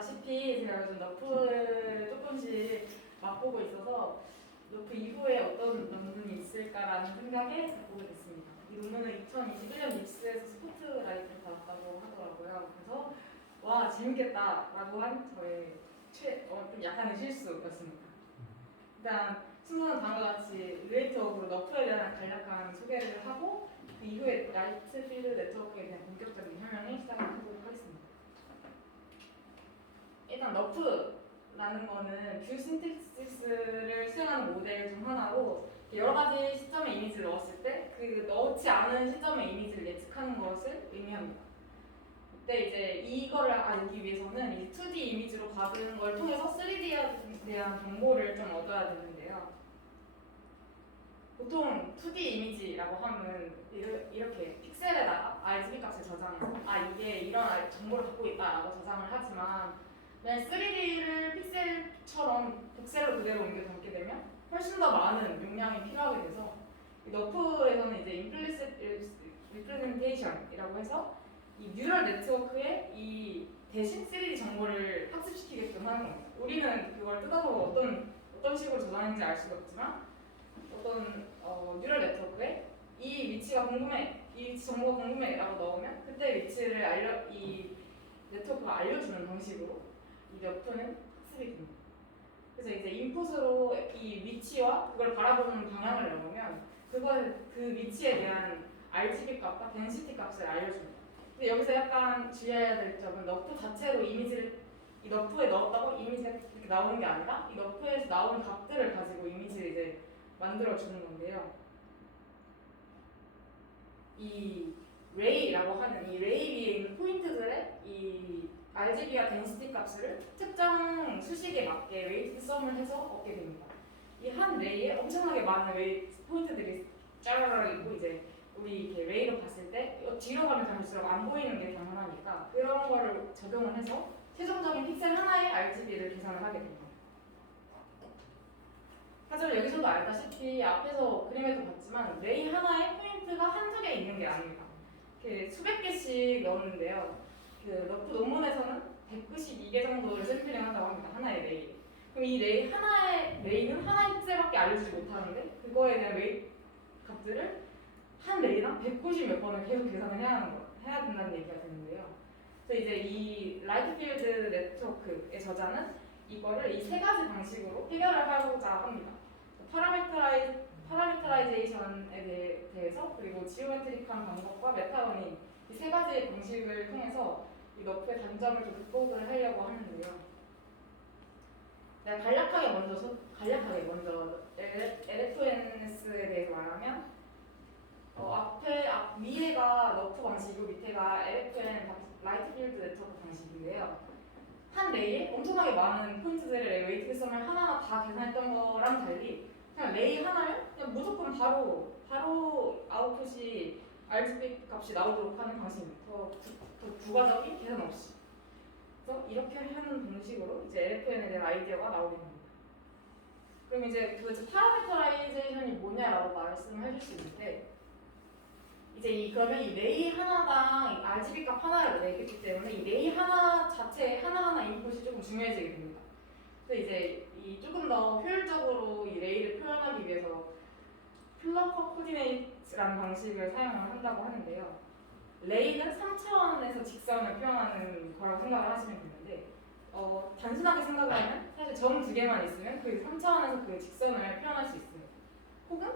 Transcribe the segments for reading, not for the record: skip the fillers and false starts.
아시다시피 제가 요즘 너프를 조금씩 맛보고 있어서 너프 이후에 어떤 논문이 있을까라는 생각에 보게 됐습니다. 이 논문은 2021년 립스에서 스포트라이트를 받았다고 하더라고요. 그래서 와 재밌겠다라고 한 저의 좀 약간의 실수였습니다. 일단 순서는 다음과 같이 릴레이트업으로 너프에 대한 간략한 소개를 하고 그 이후에 라이트 필드 네트워크에 대한 본격적인 설명을 시작해보도록 하겠습니다. 일단 너프라는 거는 뷰 신텍시스를 수행하는 모델 중 하나로 여러 가지 시점의 이미지를 넣었을 때 그 넣지 않은 시점의 이미지를 예측하는 것을 의미합니다. 그때 이제 이거를 알기 위해서는 이 2D 이미지로 받은 걸 통해서 3D에 대한 정보를 좀 얻어야 되는데요. 보통 2D 이미지라고 하면 이렇게 픽셀에다가 RGB 값을 저장해서 이게 이런 정보를 갖고 있다라고 저장을 하지만 그냥 3D를 픽셀처럼 복셀로 그대로 옮겨 담게 되면 훨씬 더 많은 용량이 필요하게 돼서 이 너프에서는 이제 implicit representation이라고 해서 이 뉴럴 네트워크에 이 대신 3D 정보를 학습시키게끔 하는 겁니다. 우리는 그걸 뜯어보고 어떤 식으로 저장했는지 알 수가 없지만 어떤 뉴럴 네트워크에 이 위치가 궁금해, 이 위치 정보가 궁금해라고 넣으면 그때 위치를 이 네트워크가 알려주는 방식으로 이 너프는 학습이 됩니다. 그래서 이제 인풋으로 이 위치와 그걸 바라보는 방향을 넣으면 그 위치에 대한 RGB 값과 덴시티 값을 알려줍니다. 근데 여기서 약간 주의해야 될 점은 너프 자체로 이미지를 이 너프에 넣었다고 이미지가 이렇게 나오는 게 아니라 이 너프에서 나오는 값들을 가지고 이미지를 이제 만들어 주는 건데요. 이 레이라고 하는 이 레이 위에 있는 포인트들의 이 RGB와 덴시티 값을 특정 수식에 맞게 웨이트 썸을 해서 얻게 됩니다. 이 한 레이에 엄청나게 많은 웨이트 포인트들이 짜라라락 있고 이제 우리 이렇게 레이로 봤을 때 뒤로 가면 갈수록 안 보이는 게 당연하니까 그런 거를 적용을 해서 최종적인 픽셀 하나의 RGB를 계산을 하게 됩니다. 하지만 여기서도 알다시피 앞에서 그림에도 봤지만 레이 하나에 포인트가 한두 개 있는 게 아닙니다. 이렇게 수백 개씩 넣었는데요. 그 너프 논문에서는 192개 정도를 샘플링 한다고 합니다. 하나의 레이. 그럼 이 레이는 하나의 픽셀밖에 알려주지 못하는데 그거에 대한 웨이트 값들을 한 레이당 190 몇 번을 계속 계산을 해야 된다는 얘기가 되는데요. 그래서 이제 이 라이트 필드 네트워크의 저자는 이거를 이 세 가지 방식으로 해결을 하고자 합니다. 파라미터라이제이션에 대해서 그리고 지오메트릭한 방법과 메타러닝 이 세 가지 방식을 통해서 이 너프의 단점을 좀 극복을 하려고 하는데요. 내가 간략하게 먼저 LFNS에 대해서 말하면 위에가 너프 방식이고 밑에가 LFN 라이트 필드 네트워크 방식인데요. 한 레이에 엄청나게 많은 포인트들의 웨이트 썸을 하나하나 다 계산했던 거랑 달리 그냥 레이 하나면 그냥 무조건 바로 아웃풋이 RGB 값이 나오도록 하는 방식입니다. 더 부가적인 계산 없이. 그래서 이렇게 하는 방식으로 이제 LFN에 대한 아이디어가 나오게 됩니다. 그럼 이제 도대체 파라미터라이제이션이 뭐냐라고 말씀을 해줄 수 있는데 이제 그러면 이 레이 하나당 RGB 값 하나를 내기 때문에 이 레이 하나 자체의 하나하나 인풋이 조금 중요해지게 됩니다. 그래서 이제 조금 더 효율적으로 이 레이를 표현하기 위해서 플러커 코디네이트라는 방식을 사용을 한다고 하는데요. 레이는 3차원에서 직선을 표현하는 거라고 생각을 하시면 되는데 단순하게 생각을 하면 사실 점 두 개만 있으면 그 3차원에서 그 직선을 표현할 수 있습니다. 혹은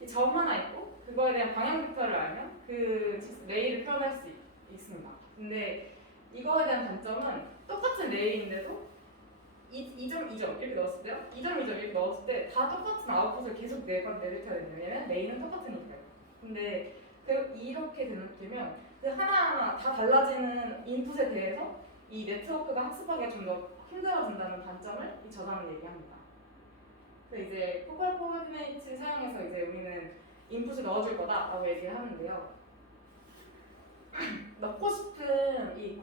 이 점 하나 있고 그거에 대한 방향 벡터를 알면 그 레이를 표현할 수 있습니다. 근데 이거에 대한 단점은 똑같은 레이인데도 2점, 2점 이렇게 넣었을 때요. 2점, 2점 이렇게 넣었을 때 다 똑같은 아웃풋을 계속 내려야 되는 왜냐면 레이는 똑같으니까요. 근데 이렇게 되면 그 하나하나 다 달라지는 인풋에 대해서 이 네트워크가 학습하기가 좀 더 힘들어진다는 단점을 이 저자는 얘기합니다. 그래서 이제 포컬 코디네이트 사용해서 이제 우리는 인풋을 넣어줄 거다라고 얘기를 하는데요. 넣고 싶은 이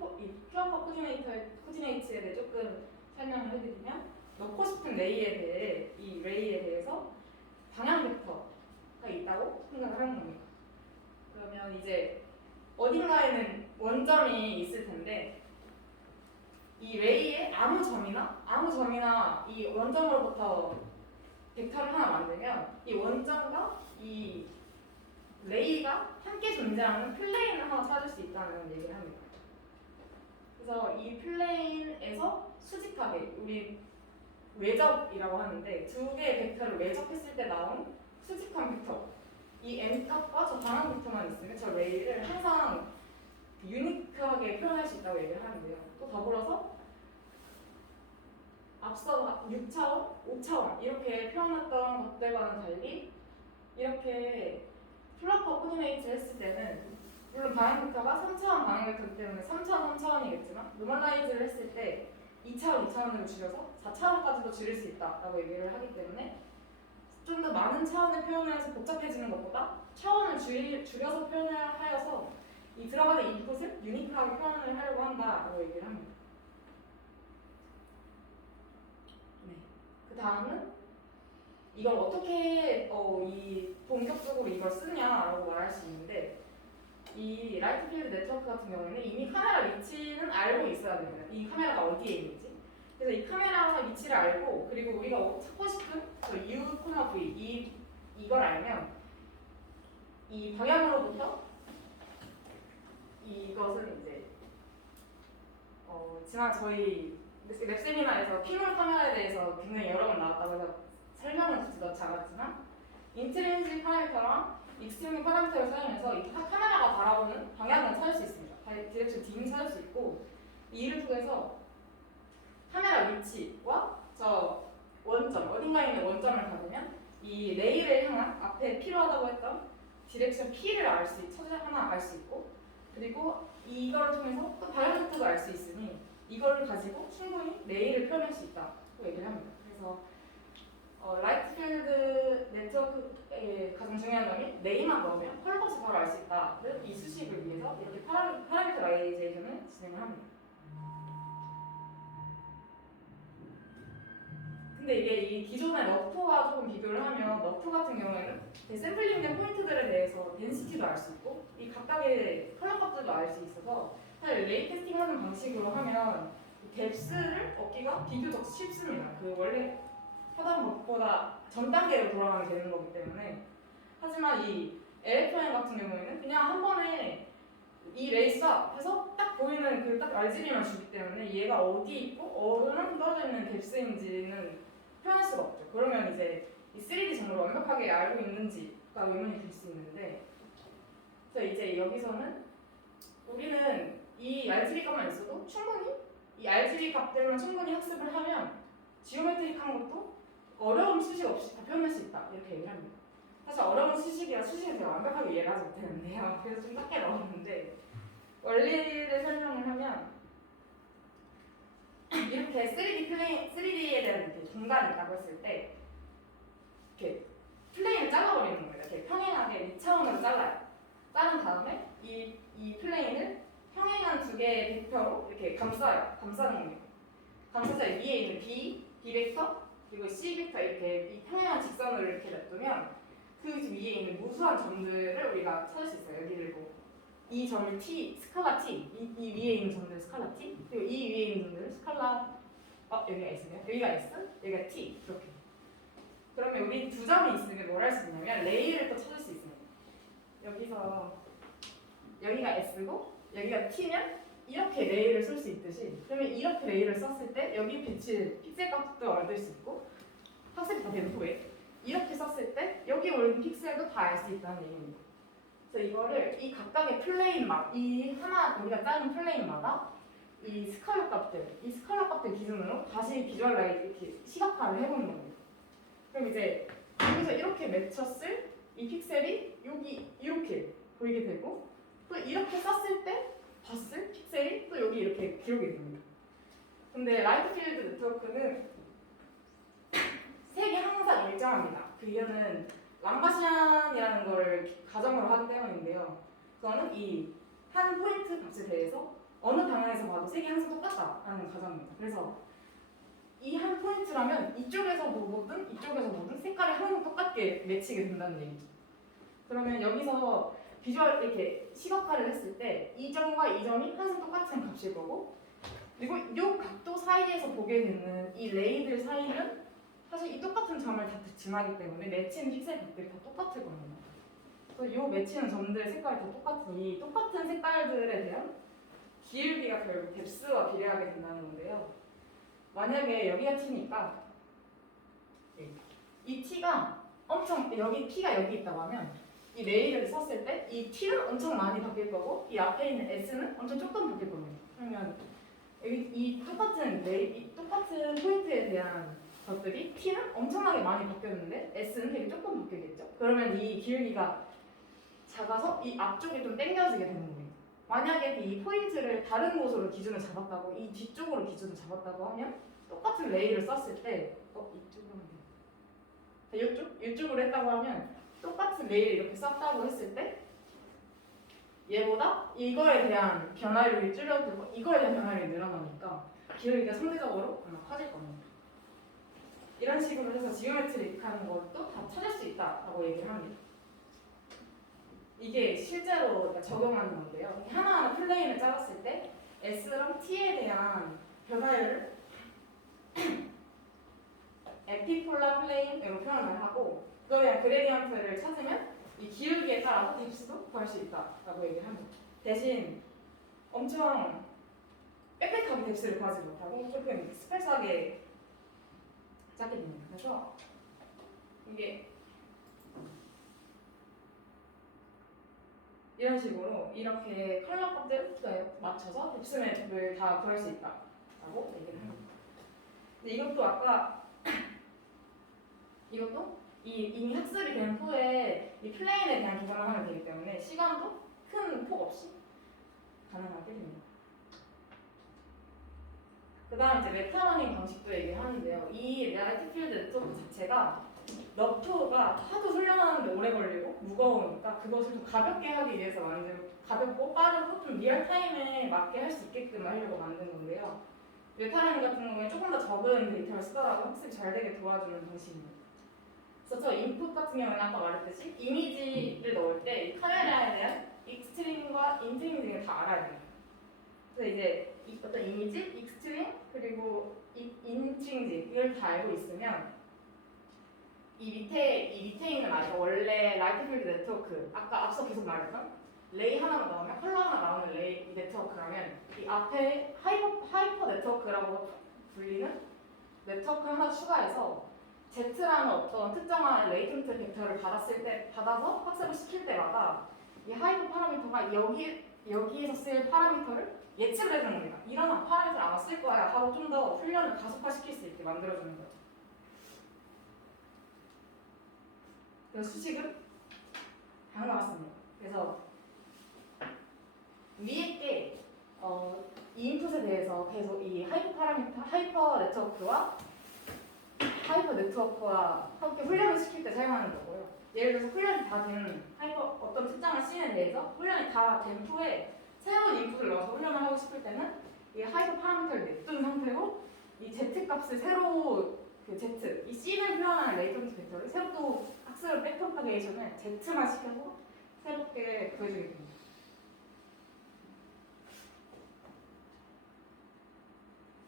플러커 코디네이트에 대해 조금 설명을 해드리면 넣고 싶은 이 레이에 대해서 방향 벡터가 있다고 생각을 하는 겁니다. 그러면 이제 어딘가에는 원점이 있을 텐데 이 레이의 아무 점이나 이 원점으로부터 벡터를 하나 만들면 이 원점과 이 레이가 함께 존재하는 플레인을 하나 찾을 수 있다는 얘기를 합니다. 그래서 이 플레인에서 수직하게 우리 외접이라고 하는데 두 개의 벡터를 외접했을 때 나온 수직한 벡터 이 n값과 저 방향 벡터만 있으면 저 레이를 항상 유니크하게 표현할 수 있다고 얘기를 하는데요. 또 더불어서 앞서 6차원, 5차원 이렇게 표현했던 것들과는 달리 이렇게 플러퍼 코디네이트 했을 때는 물론 방향 벡터가 3차원 방향 벡터이기 때문에 3차원, 3차원이겠지만 노멀라이즈를 했을 때 2차원, 2차원으로 줄여서 4차원까지도 줄일 수 있다라고 얘기를 하기 때문에 좀 더 많은 차원을 표현해서 복잡해지는 것보다 차원을 줄여서 표현을 하여서 이 들어가는 인풋을 유니크하게 표현을 하려고 한다라고 얘기를 합니다. 네. 그 다음은 이걸 어떻게 이 본격적으로 이걸 쓰냐라고 말할 수 있는데 이 라이트 필드 네트워크 같은 경우에는 이미 카메라 위치는 알고 있어야 됩니다. 이 카메라가 어디에 있는지. 그래서 이 카메라 위치를 알고 그리고 우리가 찾고 싶은 U, V 이걸 알면 이 방향으로부터 이것은 이제 지난 저희 랩 세미나에서 핑홀 카메라에 대해서 굉장히 여러 번 나왔다고 해서 설명은 굳이 넣지 않았지만 인트린식 파라미터랑 익스트리밍 파라미터를 사용해서 이 카메라가 바라보는 방향을 찾을 수 있습니다. 디렉션 D는 찾을 수 있고 이를 통해서 카메라 위치와 저 원점, 어딘가에 있는 원점을 받으면 이 레이를 향한 앞에 필요하다고 했던 디렉션 P를 하나 알 수 있고 그리고 이걸 통해서 또 다른 벡터도 알 수 있으니 이걸 가지고 충분히 레이를 표현할 수 있다고 얘기를 합니다. 그래서 라이트 필드 네트워크의 가장 중요한 점이 레이만 넣으면 컬러값이 바로 알 수 있다는 이 수식을 위해서 이렇게 파라미터라이제이션을 진행을 합니다. 근데 이게 이 기존의 너프와 조금 비교를 하면 너프 같은 경우에는 샘플링된 포인트들에 대해서 덴시티도 알 수 있고 이 각각의 컬러값들도 알 수 있어서 사실 레이 테스팅하는 방식으로 하면 뎁스를 얻기가 비교적 쉽습니다. 그 원래 하던 것보다 전 단계로 돌아가면 되는 거기 때문에 하지만 이 LFM 같은 경우에는 그냥 한 번에 이 레이스 앞에서 딱 보이는 그 딱 RGB만 주기 때문에 얘가 어디 있고 얼마나 떨어져 있는 뎁스인지는 표현할 수가 없죠. 그러면 이제 이 3D 정보를 완벽하게 알고 있는지가 의문이 들 수 있는데 그래서 이제 여기서는 우리는 이 RGB 값만 있어도 충분히 이 RGB 값들만 충분히 학습을 하면 지오메트릭한 것도 어려운 수식 없이 다 표현할 수 있다 이렇게 얘기를 합니다. 사실 어려운 수식이라 수식을 제가 완벽하게 이해를 하지 못했는데요. 그래서 좀 작게 넣었는데 원리를 설명을 하면 이렇게 3D에 대한 이렇게 공간이 있다고 했을 때 이렇게 플레인을 잘라버리는 거예요. 이렇게 평행하게 2차원으로 잘라요. 자른 다음에 이 플레인을 평행한 두 개의 벡터로 이렇게 감싸는 겁니다. 감싸서 위에 있는 B 벡터 그리고 C 벡터 이렇게 이 평행한 직선으로 이렇게 냅두면 그 위에 있는 무수한 점들을 우리가 찾을 수 있어요. 여기를 보고 이 점을 T, 스칼라 T, 이 위에 있는 점들 스칼라 T 그리고 이 위에 있는 점들 스칼라 여기가 S네요. 여기가 S, 여기가 T 이렇게. 그러면 우리 두 점이 있으면 뭘 할 수 있냐면 레이를 또 찾을 수 있습니다. 여기서 여기가 S고 여기가 T면 이렇게 레이를 쓸 수 있듯이 그러면 이렇게 레이를 썼을 때 여기 비칠 픽셀 값도 얻을 수 있고 학습이 다 된 후에 이렇게 썼을 때 여기 올린 픽셀도 다 알 수 있다는 얘기입니다. 그래서 이거를 이 각각의 플레인마다 이 하나 우리가 짜는 플레인마다 이 스칼라 값들 기준으로 다시 비주얼라이즈 이렇게 시각화를 해보는 겁니다. 그럼 이제 여기서 이렇게 맺혔을 이 픽셀이 여기 이렇게 보이게 되고 또 이렇게 썼을 때 봤을 픽셀이 또 여기 이렇게 기록이 됩니다. 근데 라이트 필드 네트워크는 색이 항상 일정합니다. 그 이유는 람바시안이라는 걸 가정으로 하기 때문인데요. 그거는 이 한 포인트 값에 대해서 어느 방향에서 봐도 색이 항상 똑같다라는 가정입니다. 그래서 이 한 포인트라면 이쪽에서 보든 이쪽에서 보든 색깔이 항상 똑같게 매치게 된다는 얘기죠. 그러면 여기서 비주얼 이렇게 시각화를 했을 때 이 점과 이 점이 항상 똑같은 값일 거고 그리고 이 각도 사이에서 보게 되는 이 레이들 사이는 사실 이 똑같은 점을 다 지나기 때문에 매치는 픽셀 각들이 다 똑같을 겁니다. 그래서 이 매치는 점들 색깔이 다 똑같으니 똑같은 색깔들에 대한 기울기가 결국 뎁스와 비례하게 된다는 건데요. 만약에 여기가 t니까 이 t가 엄청 여기 t가 여기 있다고 하면 이 레이를 썼을 때 이 t는 엄청 많이 바뀔 거고 이 앞에 있는 s는 엄청 조금 바뀔 겁니다. 그러면 이 똑같은 포인트에 대한 것들이 t는 엄청나게 많이 바뀌었는데 s는 되게 조금 바뀌겠죠. 그러면 이 기울기가 작아서 이 앞쪽이 좀 당겨지게 되는 거예요. 만약에 이 포인트를 다른 곳으로 기준을 잡았다고 이 뒤쪽으로 기준을 잡았다고 하면 똑같은 레이를 썼을 때 이쪽으로 이쪽으로 했다고 하면 똑같은 레이를 이렇게 썼다고 했을 때 얘보다 이거에 대한 변화율이 줄어들고 이거에 대한 변화율이 늘어나니까 기울기가 상대적으로 아마 커질 겁니다. 이런 식으로 해서 지오메트릭 하는 것도 다 찾을 수 있다라고 얘기를 합니다. 이게 실제로 적용하는 건데요. 하나하나 플레인을 짜봤을 때 S랑 T에 대한 변화율을 에피폴라 플레인으로 표현을 하고 그거에 대한 그레디언트를 찾으면 이 기울기에 따라서 뎁스도 구할 수 있다라고 얘기를 합니다. 대신 엄청 빽빽하게 뎁스를 구하지 못하고 조금 스페셜하게 짜게 됩니다. 그래서 이게 이런 식으로 이렇게 컬러 값들에 맞춰서 뎁스 맵을 다 구할 수 있다라고 얘기를 합니다. 근데 이것도 아까 이것도 이미 학습이 된 후에 이 플레인에 대한 계산을 하면 되기 때문에 시간도 큰 폭 없이 가능하게 됩니다. 그 다음 이제 메타러닝 방식도 얘기하는데요. 이 라이트 필드 네트워크 자체가 러프가 하도 훈련하는데 오래 걸리고 무거우니까 그것을 좀 가볍게 하기 위해서 만든 가볍고 빠르고 좀 리얼타임에 맞게 할 수 있게끔 하려고 만든 건데요. 메타러닝 같은 경우에 조금 더 적은 데이터를 쓰더라도 학습이 잘 되게 도와주는 방식입니다. 그래서 저 인풋 같은 경우는 아까 말했듯이 이미지를 넣을 때 카메라에 대한 익스트림과 인트림 등을 다 알아야 돼요. 그래서 이제 어떤 이미지, 익스트림, 그리고 인트링지 이걸 다 알고 있으면 이 밑에 있는 원래 라이트 필드 네트워크 아까 앞서 계속 말했던 레이 하나만 나오면 컬러 하나 나오는 레이 네트워크라면 이 앞에 하이퍼 네트워크라고 불리는 네트워크 하나 추가해서 Z라는 어떤 특정한 레이턴트 벡터를 받아서 학습을 시킬 때마다 이 하이퍼 파라미터가 여기에서 쓸 파라미터를 예측을 해주는 겁니다. 이런 파라미터를 아마 쓸 거야 하고 좀 더 훈련을 가속화시킬 수 있게 만들어주는 거죠. 그래서 수식은 당연히 나왔습니다. 그래서 위에 게 이 인풋에 대해서 계속 이 하이퍼 네트워크와 함께 훈련을 시킬 때 사용하는 거고요. 예를 들어서 훈련이 다 된 어떤 특정한 씬에 대해서 훈련이 다 된 후에 새로운 인풋을 넣어서 훈련을 하고 싶을 때는 이 하이퍼 파라미터를 냅둔 상태로 이 Z 값을 새로 이 씬을 표현하는 레이턴트 벡터를 새로 또 학습을 백프로파게이션을 Z만 시켜서 새롭게 구해주게 됩니다.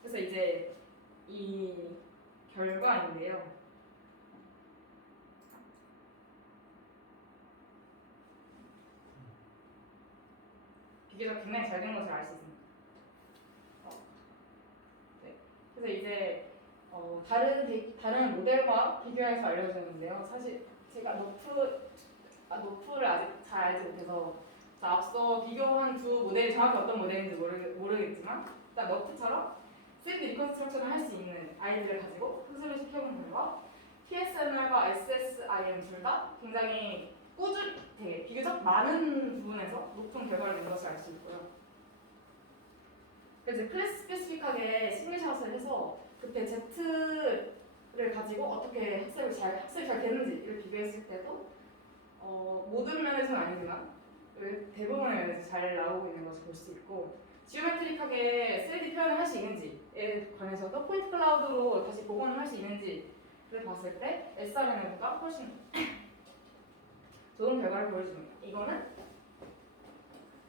그래서 이제 이 결과인데요. 비교적 굉장히 잘 된 것을 알 수 있습니다. 네. 그래서 이제 다른 모델과 비교해서 알려주는데요. 사실 제가 노프를 아직 잘 알지 못해서 앞서 비교한 두 모델이 정확히 어떤 모델인지 모르겠지만 일단 너트처럼 3D 리컨스트럭션을 할 수 있는 아이들을 가지고 학습을 시켜본 결과 PSML과 SSIM 둘 다 굉장히 되게 비교적 많은 부분에서 높은 결과를 낸 것을 알 수 있고요. 그래서 클래스 스페시픽하게 싱글샷을 해서 그때 Z를 가지고 어떻게 학습이 잘 되는지를 비교했을 때도 모든 면에서는 아니지만 대부분의 면에서 잘 나오고 있는 것을 볼 수 있고 지오메트릭하게 3D 표현을 할 수 있는지에 관해서도 포인트 클라우드로 다시 복원을 할 수 있는지를 봤을 때 SRM보다 훨씬 좋은 결과를 보여줍니다. 이거는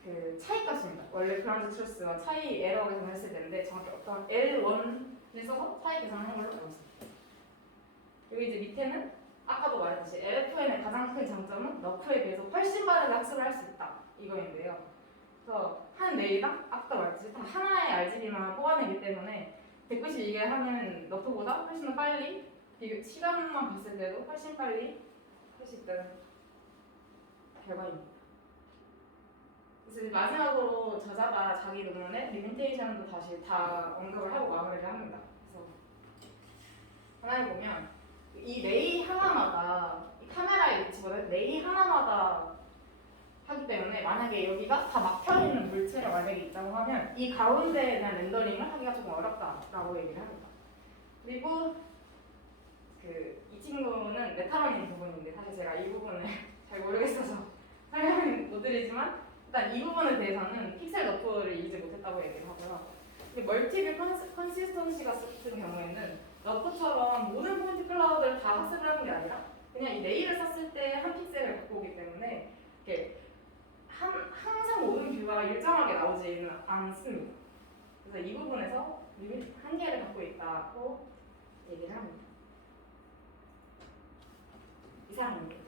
그 차이값입니다. 원래 그라운드 트루스와 차이 에러 계산했을 텐데 정확히 어떤 L1을 써서 차이 계산하는 걸로 알고 있습니다. 여기 이제 밑에는 아까도 말했듯이 LFN의 가장 큰 장점은 너프에 비해서 훨씬 빠르게 학습을 할 수 있다 이거인데요. 그래서 한 레이랑 아까 말했듯이 단 하나의 RGB만 뽑아내기 때문에 192개 하는 너프보다 훨씬 더 빨리 시간만 봤을 때도 훨씬 빨리 할 수 있다는 결과입니다. 그래서 이제 마지막으로 저자가 자기 논문의 리미테이션도 다시 다 언급을 하고 마무리를 합니다. 그래서 하나에 보면 이 레이 하나마다 이 카메라의 위치보다 레이 하나마다 하기 때문에 만약에 여기가 다 막혀있는 물체가 만약에 있다고 하면 이 가운데에 대한 렌더링을 하기가 조금 어렵다라고 얘기를 합니다. 그리고 이 친구는 메타런인 부분인데 사실 제가 이 부분을 잘 모르겠어서 설명을 못 드리지만 일단 이 부분에 대해서는 픽셀 너프를 이기지 못했다고 얘기를 하고요. 근데 멀티뷰 컨시스턴시가 같은 경우에는 너프처럼 모든 포인트 클라우드를 다 학습을 하는 게 아니라 그냥 이 레이를 썼을 때 한 픽셀을 갖고 오기 때문에 이렇게 항상 모든 뷰가 일정하게 나오지는 않습니다. 그래서 이 부분에서 리밋 한계를 갖고 있다고 얘기를 합니다. 이상입니다.